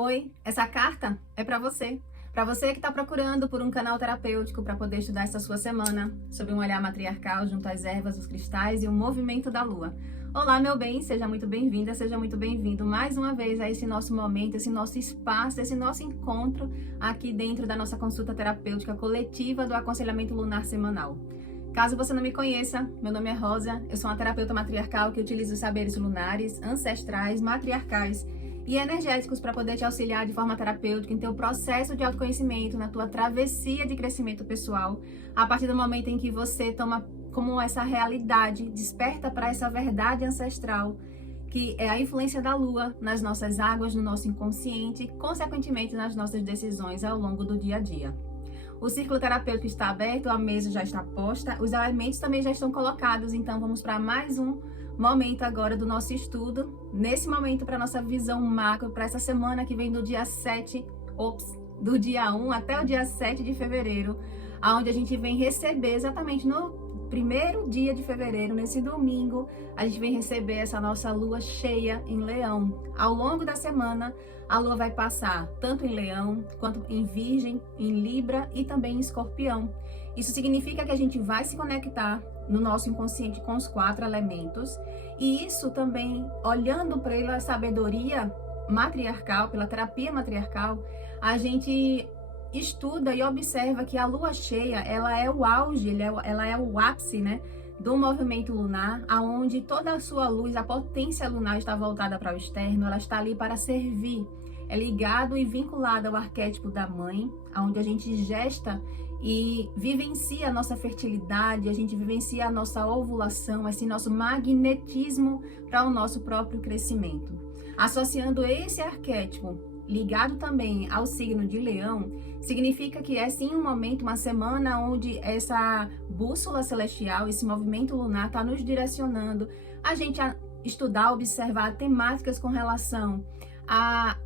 Oi, essa carta é para você. Para você que está procurando por um canal terapêutico para poder estudar essa sua semana sobre um olhar matriarcal junto às ervas, os cristais e o movimento da lua. Olá, meu bem, seja muito bem-vinda, seja muito bem-vindo mais uma vez a esse nosso momento, esse nosso espaço, esse nosso encontro aqui dentro da nossa consulta terapêutica coletiva do aconselhamento lunar semanal. Caso você não me conheça, meu nome é Rosa, eu sou uma terapeuta matriarcal que utiliza os saberes lunares, ancestrais, matriarcais e energéticos para poder te auxiliar de forma terapêutica em teu processo de autoconhecimento, na tua travessia de crescimento pessoal, a partir do momento em que você toma como essa realidade, desperta para essa verdade ancestral, que é a influência da lua nas nossas águas, no nosso inconsciente e, consequentemente, nas nossas decisões ao longo do dia a dia. O círculo terapêutico está aberto, a mesa já está posta, os elementos também já estão colocados, então vamos para mais um momento agora do nosso estudo, nesse momento para nossa visão macro, para essa semana que vem do dia 1 até o dia 7 de fevereiro, onde a gente vem receber exatamente no primeiro dia de fevereiro, nesse domingo, a gente vem receber essa nossa lua cheia em Leão. Ao longo da semana, a lua vai passar tanto em Leão, quanto em Virgem, em Libra e também em Escorpião. Isso significa que a gente vai se conectar no nosso inconsciente com os 4 elementos, e isso também, olhando pela sabedoria matriarcal, pela terapia matriarcal, a gente estuda e observa que a lua cheia, ela é o auge, ela é o ápice, né, do movimento lunar, aonde toda a sua luz, a potência lunar está voltada para o externo, ela está ali para servir, é ligado e vinculado ao arquétipo da mãe, aonde a gente gesta e vivencia a nossa fertilidade, a gente vivencia a nossa ovulação, esse nosso magnetismo para o nosso próprio crescimento. Associando esse arquétipo ligado também ao signo de Leão, significa que é sim um momento, uma semana onde essa bússola celestial, esse movimento lunar está nos direcionando a gente a estudar, observar temáticas com relação a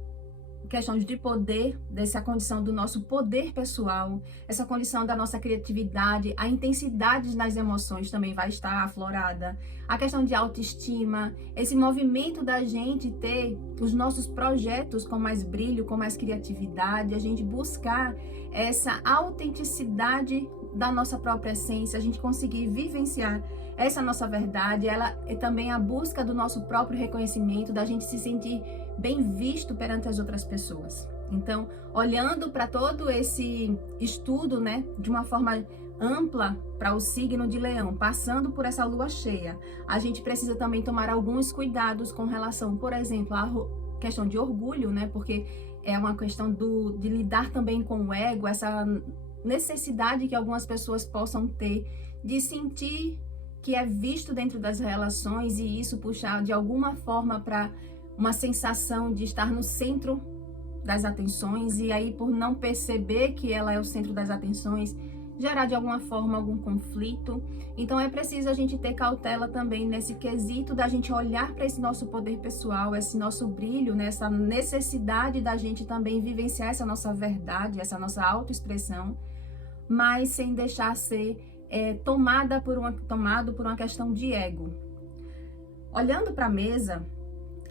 questões de poder, dessa condição do nosso poder pessoal, essa condição da nossa criatividade, a intensidade nas emoções também vai estar aflorada, a questão de autoestima, esse movimento da gente ter os nossos projetos com mais brilho, com mais criatividade, a gente buscar essa autenticidade da nossa própria essência, a gente conseguir vivenciar essa nossa verdade, ela é também a busca do nosso próprio reconhecimento, da gente se sentir bem visto perante as outras pessoas. Então, olhando para todo esse estudo, né, de uma forma ampla para o signo de Leão, passando por essa lua cheia, a gente precisa também tomar alguns cuidados com relação, por exemplo, à questão de orgulho, né, porque é uma questão de lidar também com o ego, essa necessidade que algumas pessoas possam ter de sentir que é visto dentro das relações e isso puxar de alguma forma para uma sensação de estar no centro das atenções e aí por não perceber que ela é o centro das atenções, gerar de alguma forma algum conflito. Então é preciso a gente ter cautela também nesse quesito da gente olhar para esse nosso poder pessoal, esse nosso brilho, né? Essa necessidade da gente também vivenciar essa nossa verdade, essa nossa autoexpressão, mas sem deixar ser tomado por uma questão de ego. Olhando para a mesa,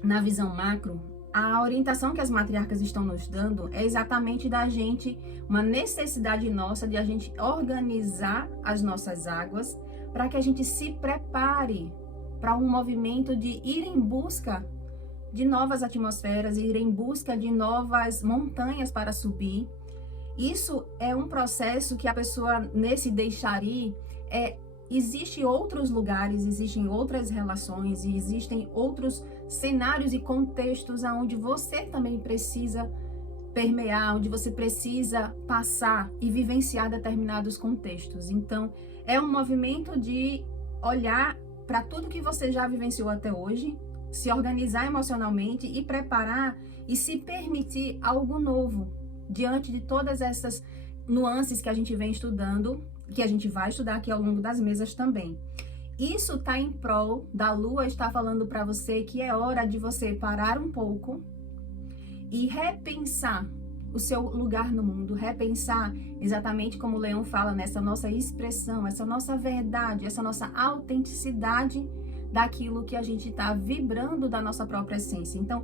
na visão macro, a orientação que as matriarcas estão nos dando é exatamente da gente, uma necessidade nossa de a gente organizar as nossas águas para que a gente se prepare para um movimento de ir em busca de novas atmosferas, ir em busca de novas montanhas para subir. Isso é um processo que a pessoa, nesse deixar ir, existem outros lugares, existem outras relações e existem outros cenários e contextos onde você também precisa permear, onde você precisa passar e vivenciar determinados contextos. Então, é um movimento de olhar para tudo que você já vivenciou até hoje, se organizar emocionalmente e preparar e se permitir algo novo diante de todas essas nuances que a gente vem estudando, que a gente vai estudar aqui ao longo das mesas também. Isso está em prol da lua, está falando para você que é hora de você parar um pouco e repensar o seu lugar no mundo, repensar exatamente como o Leão fala nessa nossa expressão, essa nossa verdade, essa nossa autenticidade daquilo que a gente está vibrando da nossa própria essência. Então,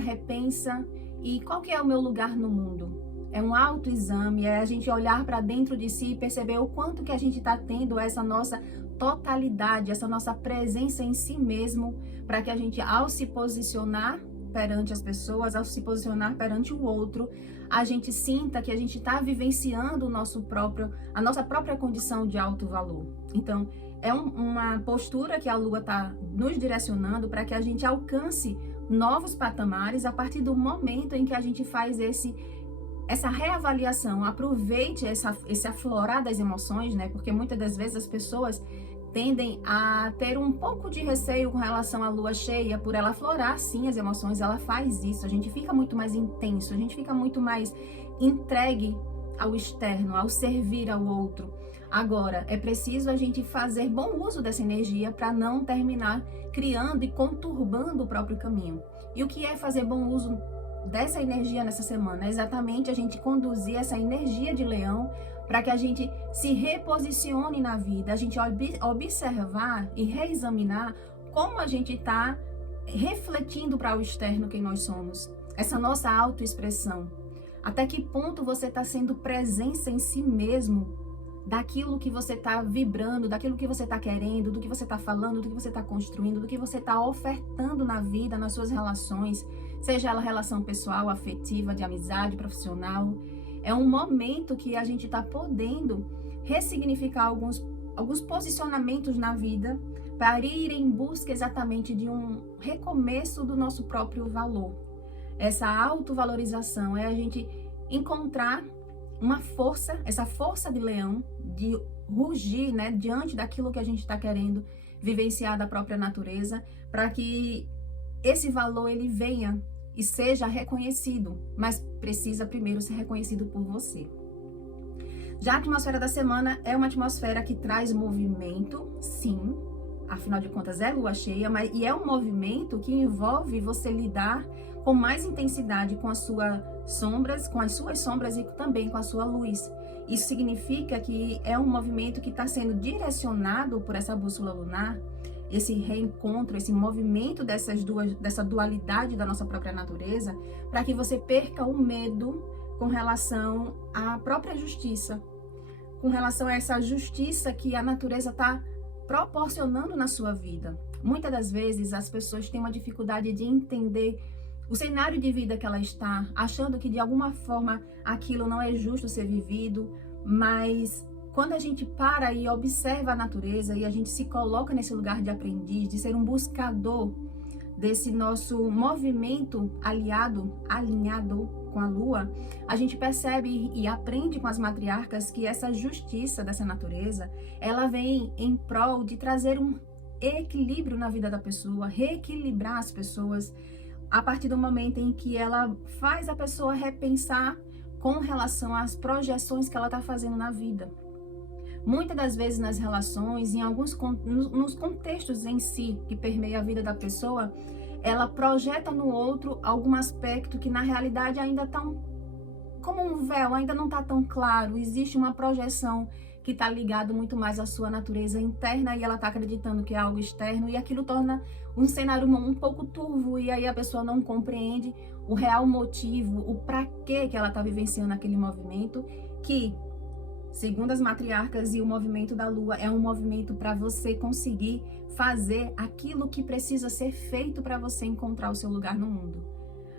repensa E qual que é o meu lugar no mundo? É um autoexame, é a gente olhar para dentro de si e perceber o quanto que a gente está tendo essa nossa totalidade, essa nossa presença em si mesmo, para que a gente, ao se posicionar perante as pessoas, ao se posicionar perante o outro, a gente sinta que a gente está vivenciando a nossa própria condição de alto valor. Então, é uma postura que a Lua está nos direcionando para que a gente alcance novos patamares a partir do momento em que a gente faz essa reavaliação, aproveite esse aflorar das emoções, né? Porque muitas das vezes as pessoas tendem a ter um pouco de receio com relação à lua cheia, por ela aflorar sim as emoções, ela faz isso, a gente fica muito mais intenso, a gente fica muito mais entregue ao externo, ao servir ao outro. Agora, é preciso a gente fazer bom uso dessa energia para não terminar criando e conturbando o próprio caminho. E o que é fazer bom uso dessa energia nessa semana? É exatamente a gente conduzir essa energia de leão para que a gente se reposicione na vida, a gente observar e reexaminar como a gente está refletindo para o externo quem nós somos, essa nossa autoexpressão. Até que ponto você está sendo presença em si mesmo, daquilo que você está vibrando, daquilo que você está querendo, do que você está falando, do que você está construindo, do que você está ofertando na vida, nas suas relações, seja ela relação pessoal, afetiva, de amizade, profissional. É um momento que a gente está podendo ressignificar alguns posicionamentos na vida para ir em busca exatamente de um recomeço do nosso próprio valor. Essa autovalorização é a gente encontrar uma força, essa força de leão, de rugir, né, diante daquilo que a gente está querendo vivenciar da própria natureza, para que esse valor ele venha e seja reconhecido, mas precisa primeiro ser reconhecido por você. Já a atmosfera da semana é uma atmosfera que traz movimento, sim, afinal de contas é lua cheia, e é um movimento que envolve você lidar com mais intensidade com as suas sombras e também com a sua luz. Isso significa que é um movimento que está sendo direcionado por essa bússola lunar, esse reencontro, esse movimento dessa dualidade da nossa própria natureza, para que você perca o medo com relação à própria justiça, com relação a essa justiça que a natureza está proporcionando na sua vida. Muitas das vezes as pessoas têm uma dificuldade de entender o cenário de vida que ela está, achando que de alguma forma aquilo não é justo ser vivido, mas quando a gente para e observa a natureza e a gente se coloca nesse lugar de aprendiz, de ser um buscador desse nosso movimento alinhado com a lua, a gente percebe e aprende com as matriarcas que essa justiça dessa natureza, ela vem em prol de trazer um equilíbrio na vida da pessoa, reequilibrar as pessoas, a partir do momento em que ela faz a pessoa repensar com relação às projeções que ela está fazendo na vida. Muitas das vezes nas relações, nos contextos em si que permeia a vida da pessoa, ela projeta no outro algum aspecto que na realidade ainda está como um véu, ainda não está tão claro. Existe uma projeção que está ligado muito mais à sua natureza interna e ela está acreditando que é algo externo, e aquilo torna um cenário um pouco turvo, e aí a pessoa não compreende o real motivo, o para que ela está vivenciando aquele movimento, que, segundo as matriarcas e o movimento da lua, é um movimento para você conseguir fazer aquilo que precisa ser feito para você encontrar o seu lugar no mundo.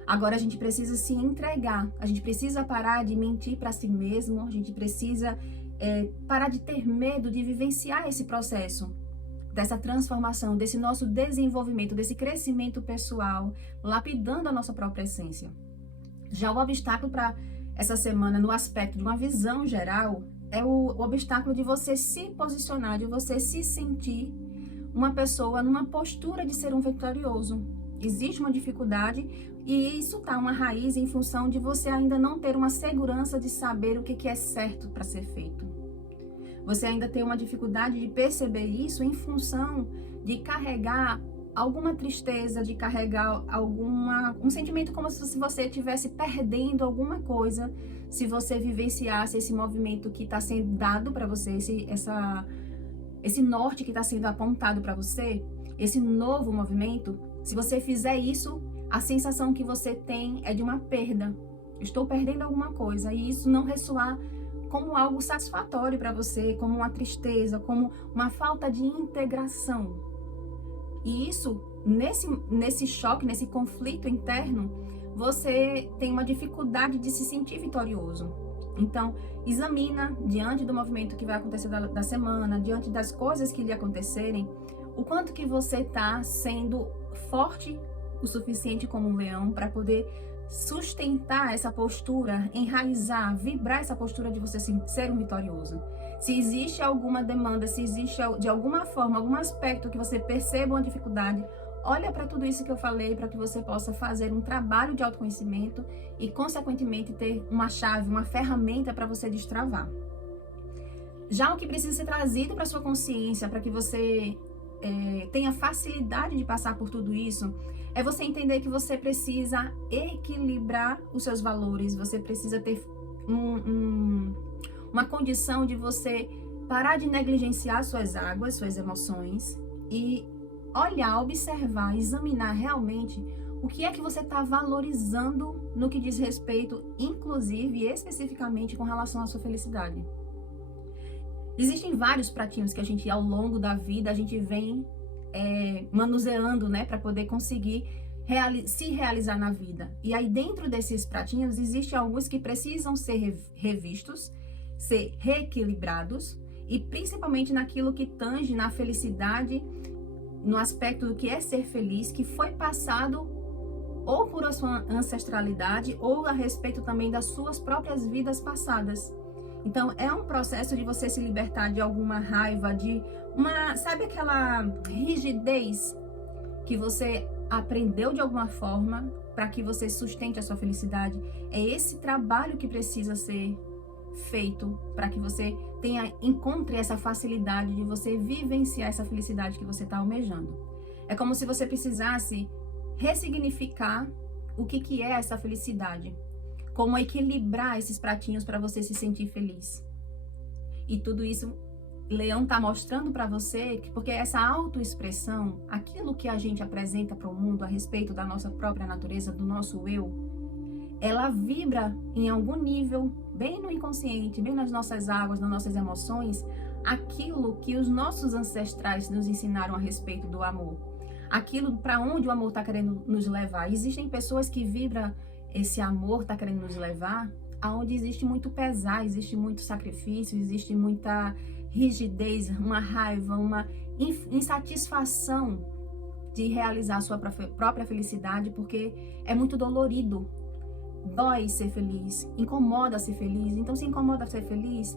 Agora a gente precisa se entregar, a gente precisa parar de mentir para si mesmo, a gente precisa parar de ter medo de vivenciar esse processo, dessa transformação, desse nosso desenvolvimento, desse crescimento pessoal, lapidando a nossa própria essência. Já o obstáculo para essa semana, no aspecto de uma visão geral, é o obstáculo de você se posicionar, de você se sentir uma pessoa numa postura de ser um vitorioso. Existe uma dificuldade e isso está uma raiz em função de você ainda não ter uma segurança de saber o que é certo para ser feito. Você ainda tem uma dificuldade de perceber isso em função de carregar alguma tristeza, de carregar um sentimento como se você estivesse perdendo alguma coisa, se você vivenciasse esse movimento que está sendo dado para você, esse norte que está sendo apontado para você, esse novo movimento. Se você fizer isso, a sensação que você tem é de uma perda. Estou perdendo alguma coisa, e isso não ressoar como algo satisfatório para você, como uma tristeza, como uma falta de integração. E isso, nesse choque, nesse conflito interno, você tem uma dificuldade de se sentir vitorioso. Então, examina, diante do movimento que vai acontecer da semana, diante das coisas que lhe acontecerem, o quanto que você está sendo forte o suficiente como um leão para poder sustentar essa postura, enraizar, vibrar essa postura de você ser um vitorioso. Se existe alguma demanda, se existe de alguma forma, algum aspecto que você perceba uma dificuldade, olha para tudo isso que eu falei, para que você possa fazer um trabalho de autoconhecimento e, consequentemente, ter uma chave, uma ferramenta para você destravar. Já o que precisa ser trazido para sua consciência, para que você tenha facilidade de passar por tudo isso, é você entender que você precisa equilibrar os seus valores, você precisa ter uma condição de você parar de negligenciar suas águas, suas emoções e olhar, observar, examinar realmente o que é que você está valorizando no que diz respeito, inclusive e especificamente com relação à sua felicidade. Existem vários pratinhos que a gente, ao longo da vida, a gente vem manuseando, né, para poder conseguir se realizar na vida. E aí, dentro desses pratinhos, existem alguns que precisam ser revistos, ser reequilibrados, e principalmente naquilo que tange na felicidade, no aspecto do que é ser feliz, que foi passado ou por a sua ancestralidade, ou a respeito também das suas próprias vidas passadas. Então, é um processo de você se libertar de alguma raiva, sabe aquela rigidez que você aprendeu de alguma forma para que você sustente a sua felicidade? É esse trabalho que precisa ser feito para que você encontre essa facilidade de você vivenciar essa felicidade que você está almejando. É como se você precisasse ressignificar o que é essa felicidade. Como equilibrar esses pratinhos para você se sentir feliz. E tudo isso, Leão está mostrando para você, porque essa autoexpressão, aquilo que a gente apresenta para o mundo a respeito da nossa própria natureza, do nosso eu, ela vibra em algum nível, bem no inconsciente, bem nas nossas águas, nas nossas emoções, aquilo que os nossos ancestrais nos ensinaram a respeito do amor. Aquilo para onde o amor está querendo nos levar. Existem pessoas que vibram esse amor está querendo nos levar aonde existe muito pesar, existe muito sacrifício, existe muita rigidez, uma raiva, uma insatisfação de realizar a sua própria felicidade, porque é muito dolorido. Dói ser feliz, incomoda ser feliz. Então, se incomoda ser feliz,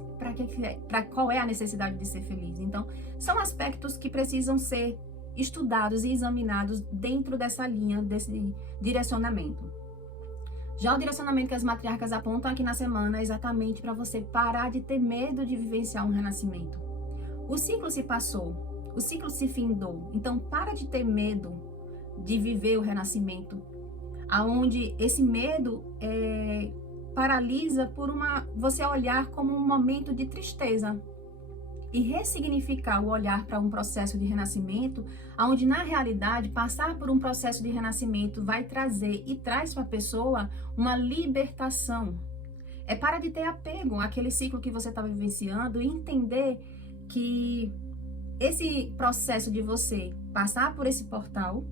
para qual é a necessidade de ser feliz? Então, são aspectos que precisam ser estudados e examinados dentro dessa linha, desse direcionamento. Já o direcionamento que as matriarcas apontam aqui na semana é exatamente para você parar de ter medo de vivenciar um renascimento. O ciclo se passou, o ciclo se findou, então para de ter medo de viver o renascimento, aonde esse medo paralisa por você olhar como um momento de tristeza e ressignificar o olhar para um processo de renascimento, onde na realidade passar por um processo de renascimento vai trazer e traz para a pessoa uma libertação. É para de ter apego àquele ciclo que você está vivenciando e entender que esse processo de você passar por esse portal,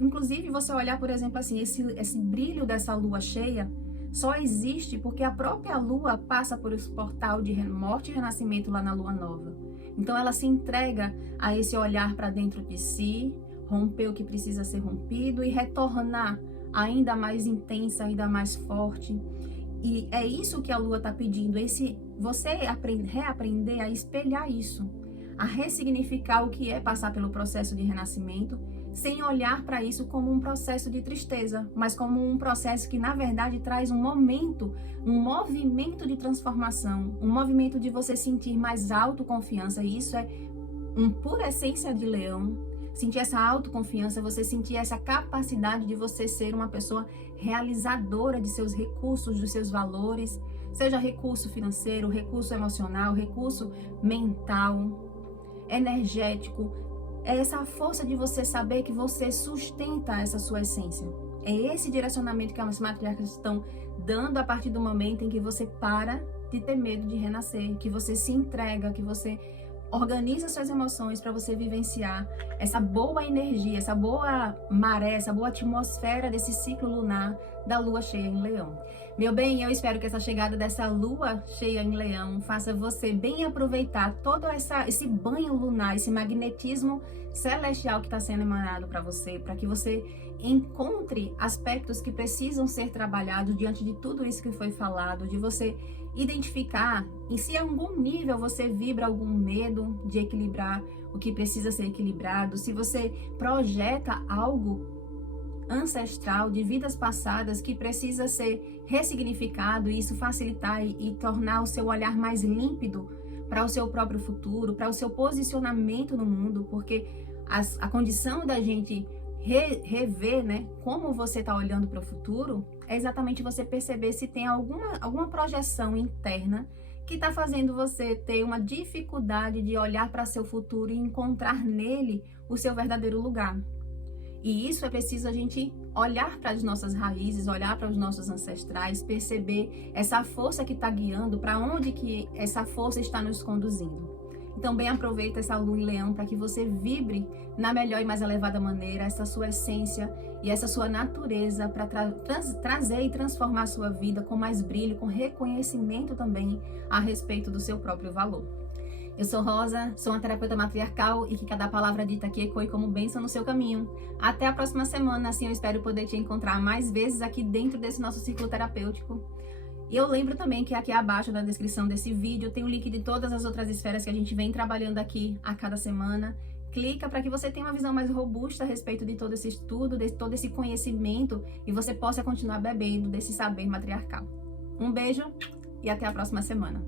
inclusive você olhar, por exemplo, assim, esse brilho dessa lua cheia, só existe porque a própria lua passa por esse portal de morte e renascimento lá na lua nova. Então ela se entrega a esse olhar para dentro de si, romper o que precisa ser rompido e retornar ainda mais intensa, ainda mais forte. E é isso que a lua está pedindo, você reaprender a espelhar isso, a ressignificar o que é passar pelo processo de renascimento, sem olhar para isso como um processo de tristeza, mas como um processo que, na verdade, traz um movimento de transformação, um movimento de você sentir mais autoconfiança, e isso é pura essência de Leão. Sentir essa autoconfiança, você sentir essa capacidade de você ser uma pessoa realizadora de seus recursos, dos seus valores, seja recurso financeiro, recurso emocional, recurso mental, energético, é essa força de você saber que você sustenta essa sua essência. É esse direcionamento que as matriarcas estão dando a partir do momento em que você para de ter medo de renascer, que você se entrega, que você organiza suas emoções para você vivenciar essa boa energia, essa boa maré, essa boa atmosfera desse ciclo lunar da lua cheia em Leão. Meu bem, eu espero que essa chegada dessa lua cheia em Leão faça você bem aproveitar todo esse banho lunar, esse magnetismo celestial que está sendo emanado para você, para que você encontre aspectos que precisam ser trabalhados diante de tudo isso que foi falado, de você identificar e se a algum nível você vibra algum medo de equilibrar o que precisa ser equilibrado, se você projeta algo ancestral de vidas passadas que precisa ser ressignificado e isso facilitar e tornar o seu olhar mais límpido para o seu próprio futuro, para o seu posicionamento no mundo, porque a condição da gente rever, né, como você está olhando para o futuro, é exatamente você perceber se tem alguma projeção interna que está fazendo você ter uma dificuldade de olhar para seu futuro e encontrar nele o seu verdadeiro lugar. E isso é preciso a gente olhar para as nossas raízes, olhar para os nossos ancestrais, perceber essa força que está guiando, para onde que essa força está nos conduzindo. Então, bem aproveita essa lua em Leão para que você vibre na melhor e mais elevada maneira essa sua essência e essa sua natureza para trazer e transformar a sua vida com mais brilho, com reconhecimento também a respeito do seu próprio valor. Eu sou Rosa, sou uma terapeuta matriarcal e que cada palavra dita aqui ecoe como bênção no seu caminho. Até a próxima semana, assim eu espero poder te encontrar mais vezes aqui dentro desse nosso ciclo terapêutico. E eu lembro também que aqui abaixo na descrição desse vídeo tem o link de todas as outras esferas que a gente vem trabalhando aqui a cada semana. Clica para que você tenha uma visão mais robusta a respeito de todo esse estudo, de todo esse conhecimento e você possa continuar bebendo desse saber matriarcal. Um beijo e até a próxima semana.